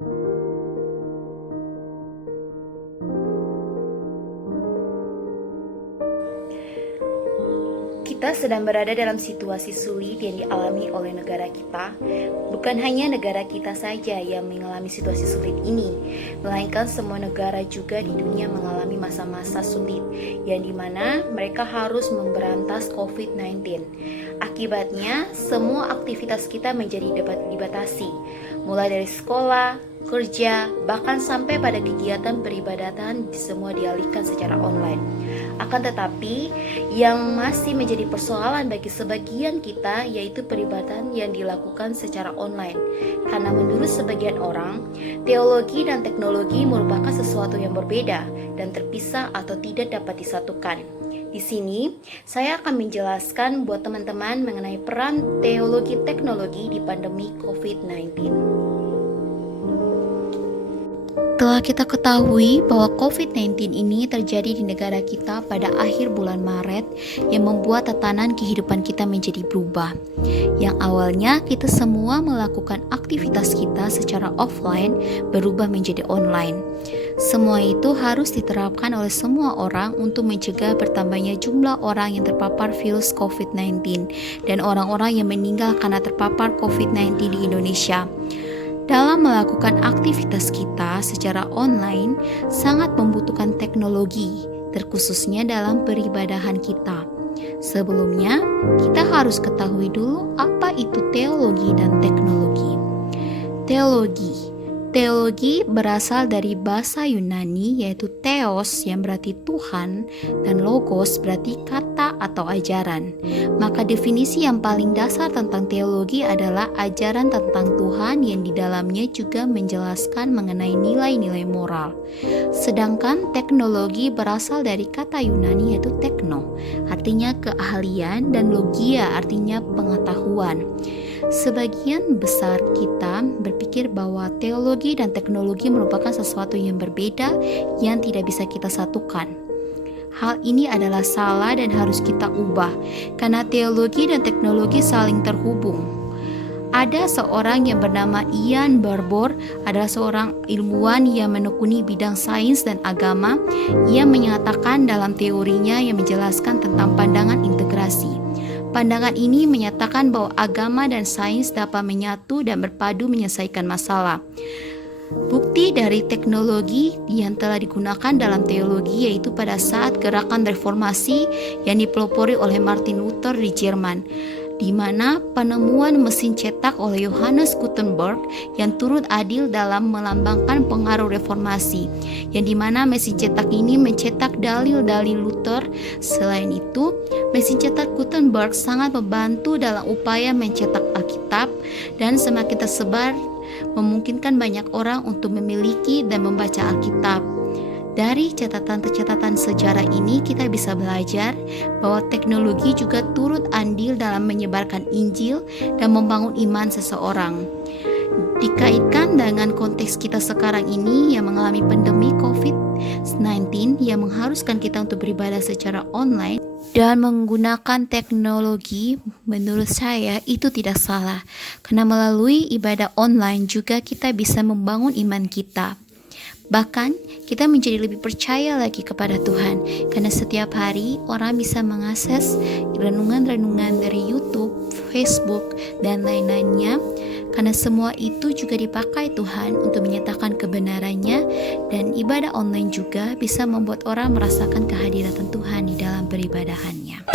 Kita sedang berada dalam situasi sulit yang dialami oleh negara kita. Bukan hanya negara kita saja yang mengalami situasi sulit ini, melainkan semua negara juga di dunia mengalami masa-masa sulit, yang dimana mereka harus memberantas COVID-19. Akibatnya, semua aktivitas kita menjadi dibatasi, mulai dari sekolah, kerja, bahkan sampai pada kegiatan peribadatan semua dialihkan secara online. Akan tetapi, yang masih menjadi persoalan bagi sebagian kita yaitu peribadatan yang dilakukan secara online. Karena menurut sebagian orang, teologi dan teknologi merupakan sesuatu yang berbeda dan terpisah atau tidak dapat disatukan. Di sini, saya akan menjelaskan buat teman-teman mengenai peran teologi teknologi di pandemi COVID-19. Telah kita ketahui bahwa COVID-19 ini terjadi di negara kita pada akhir bulan Maret yang membuat tatanan kehidupan kita menjadi berubah. Yang awalnya kita semua melakukan aktivitas kita secara offline berubah menjadi online. Semua itu harus diterapkan oleh semua orang untuk mencegah bertambahnya jumlah orang yang terpapar virus COVID-19 dan orang-orang yang meninggal karena terpapar COVID-19 di Indonesia. Dalam melakukan aktivitas kita secara online sangat membutuhkan teknologi, terkhususnya dalam peribadahan kita. Sebelumnya, kita harus ketahui dulu apa itu teologi dan teknologi. Teologi berasal dari bahasa Yunani yaitu theos yang berarti Tuhan dan logos berarti kata atau ajaran. Maka definisi yang paling dasar tentang teologi adalah ajaran tentang Tuhan yang di dalamnya juga menjelaskan mengenai nilai-nilai moral. Sedangkan teknologi berasal dari kata Yunani yaitu tekno, artinya keahlian, dan logia artinya pengetahuan. Sebagian besar kita berpikir bahwa teologi dan teknologi merupakan sesuatu yang berbeda yang tidak bisa kita satukan. Hal ini adalah salah dan harus kita ubah, karena teologi dan teknologi saling terhubung. Ada seorang yang bernama Ian Barbour, adalah seorang ilmuwan yang menekuni bidang sains dan agama. Ia menyatakan dalam teorinya yang menjelaskan tentang pandangan integrasi. Pandangan ini menyatakan bahwa agama dan sains dapat menyatu dan berpadu menyelesaikan masalah. Bukti dari teknologi yang telah digunakan dalam teologi yaitu pada saat gerakan reformasi yang dipelopori oleh Martin Luther di Jerman, di mana penemuan mesin cetak oleh Johannes Gutenberg yang turut adil dalam melambangkan pengaruh reformasi, yang dimana mesin cetak ini mencetak dalil-dalil Luther. Selain itu, mesin cetak Gutenberg sangat membantu dalam upaya mencetak Alkitab, dan semakin tersebar memungkinkan banyak orang untuk memiliki dan membaca Alkitab. Dari catatan-catatan sejarah ini kita bisa belajar bahwa teknologi juga turut andil dalam menyebarkan Injil dan membangun iman seseorang. Dikaitkan dengan konteks kita sekarang ini yang mengalami pandemi COVID-19 yang mengharuskan kita untuk beribadah secara online dan menggunakan teknologi, menurut saya itu tidak salah, karena melalui ibadah online juga kita bisa membangun iman kita. Bahkan kita menjadi lebih percaya lagi kepada Tuhan, karena setiap hari orang bisa mengakses renungan-renungan dari YouTube, Facebook, dan lain-lainnya, karena semua itu juga dipakai Tuhan untuk menyatakan kebenarannya, dan ibadah online juga bisa membuat orang merasakan kehadiran Tuhan di dalam peribadahannya.